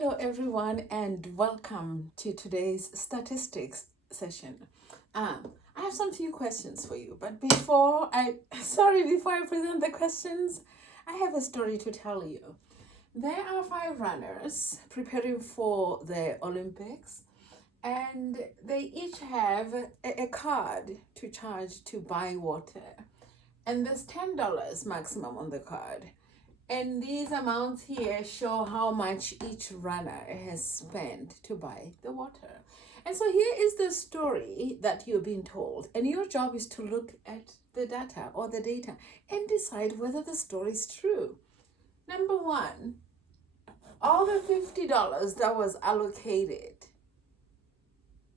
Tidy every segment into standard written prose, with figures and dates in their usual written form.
Hello, everyone, and welcome to today's statistics session. I have some few questions for you, but before I present the questions, I have a story to tell you. There are 5 runners preparing for the Olympics, and they each have a card to charge to buy water, and there's $10 maximum on the card. And these amounts here show how much each runner has spent to buy the water. And so here is the story that you're being told. And your job is to look at the data and decide whether the story is true. Number 1, all the $50 that was allocated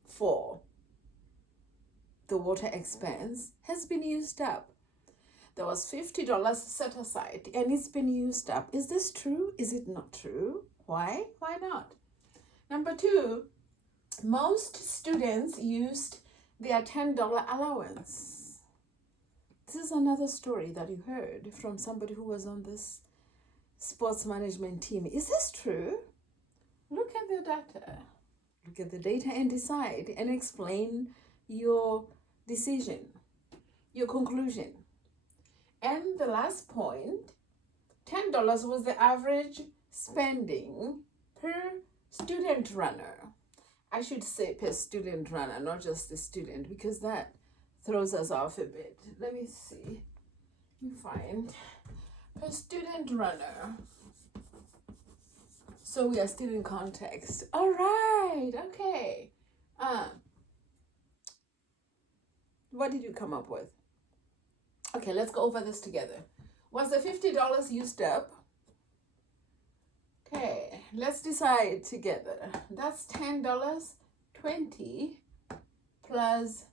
for the water expense has been used up. There was $50 set aside and it's been used up. Is this true? Is it not true? Why? Why not? Number 2, most students used their $10 allowance. This is another story that you heard from somebody who was on this sports management team. Is this true? Look at the data. Look at the data and decide and explain your decision, your conclusion. And the last point, $10 was the average spending per student runner. I should say per student runner, not just the student, because that throws us off a bit. Let me see. Let me find. Per student runner. So we are still in context. All right, okay. What did you come up with? Okay, let's go over this together. Was the $50 used up? Okay, let's decide together. That's $10, 20 plus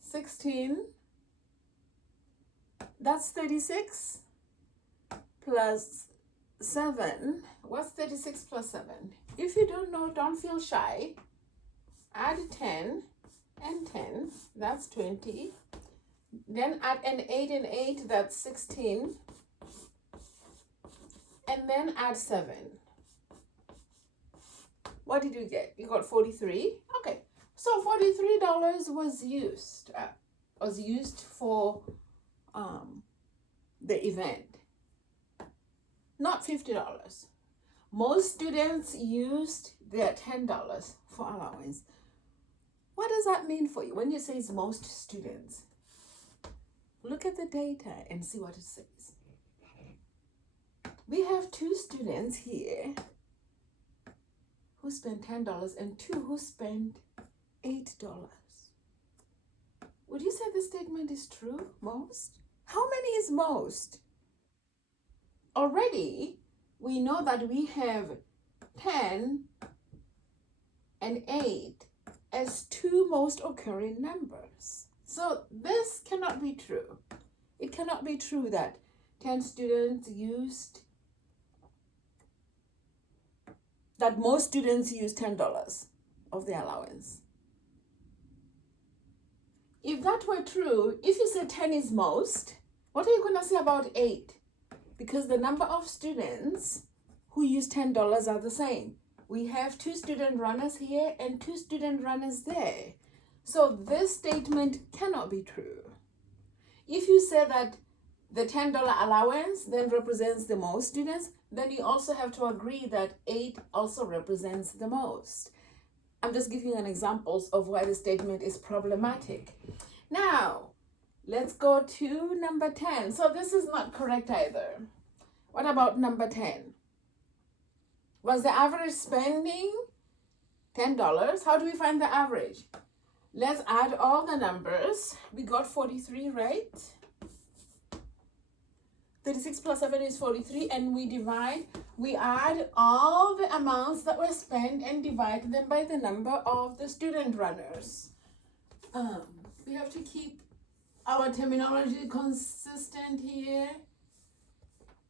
16. That's 36 plus 7. What's 36 plus 7? If you don't know, don't feel shy. Add 10 and 10. That's 20. Then add an 8 and 8, that's 16. And then add 7. What did you get? You got 43. Okay, so $43 was used for the event, not $50. Most students used their $10 for allowance. What does that mean for you when you say it's most students? Look at the data and see what it says. We have 2 students here who spent $10 and 2 who spent $8. Would you say this statement is true? Most? How many is most? Already, we know that we have 10 and 8 as 2 most occurring numbers. So this cannot be true. It cannot be true that 10 students used, that most students use $10 of the allowance. If that were true, if you say 10 is most, what are you going to say about 8? Because the number of students who use $10 are the same. We have 2 student runners here and 2 student runners there. So this statement cannot be true. If you say that the $10 allowance then represents the most students, then you also have to agree that 8 also represents the most. I'm just giving you an examples of why the statement is problematic. Now, let's go to number 10. So this is not correct either. What about number 10? Was the average spending $10? How do we find the average? Let's add all the numbers. We got 43, right? 36 plus 7 is 43, and we add all the amounts that were spent and divide them by the number of the student runners. We have to keep our terminology consistent here.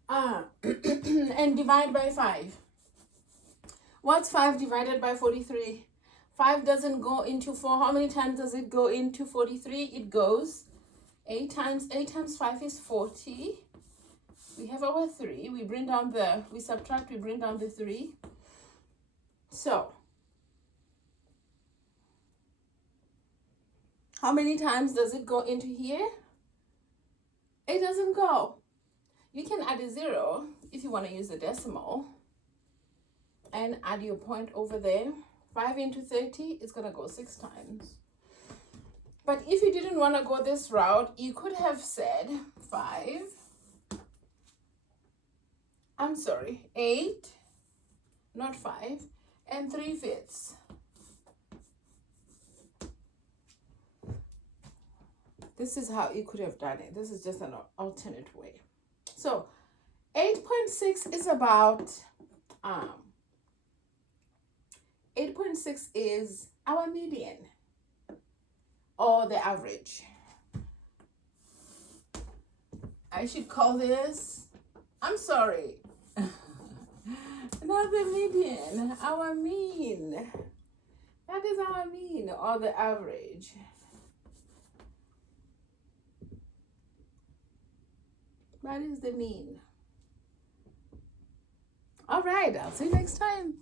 And divide by 5. What's 5 divided by 43? 5 doesn't go into 4. How many times does it go into 43? It goes 8 times. 8 times 5 is 40. We have our 3. We subtract, we bring down the 3. So, how many times does it go into here? It doesn't go. You can add a 0 if you want to use a decimal and add your point over there. 5 into 30, it's going to go 6 times. But if you didn't want to go this route, you could have said 8, not 5, and 3/5. This is how you could have done it. This is just an alternate way. So 8.6 is about 8.6 is our median or the average. I should call this, I'm sorry, not the median, our mean. That is our mean or the average. That is the mean. All right, I'll see you next time.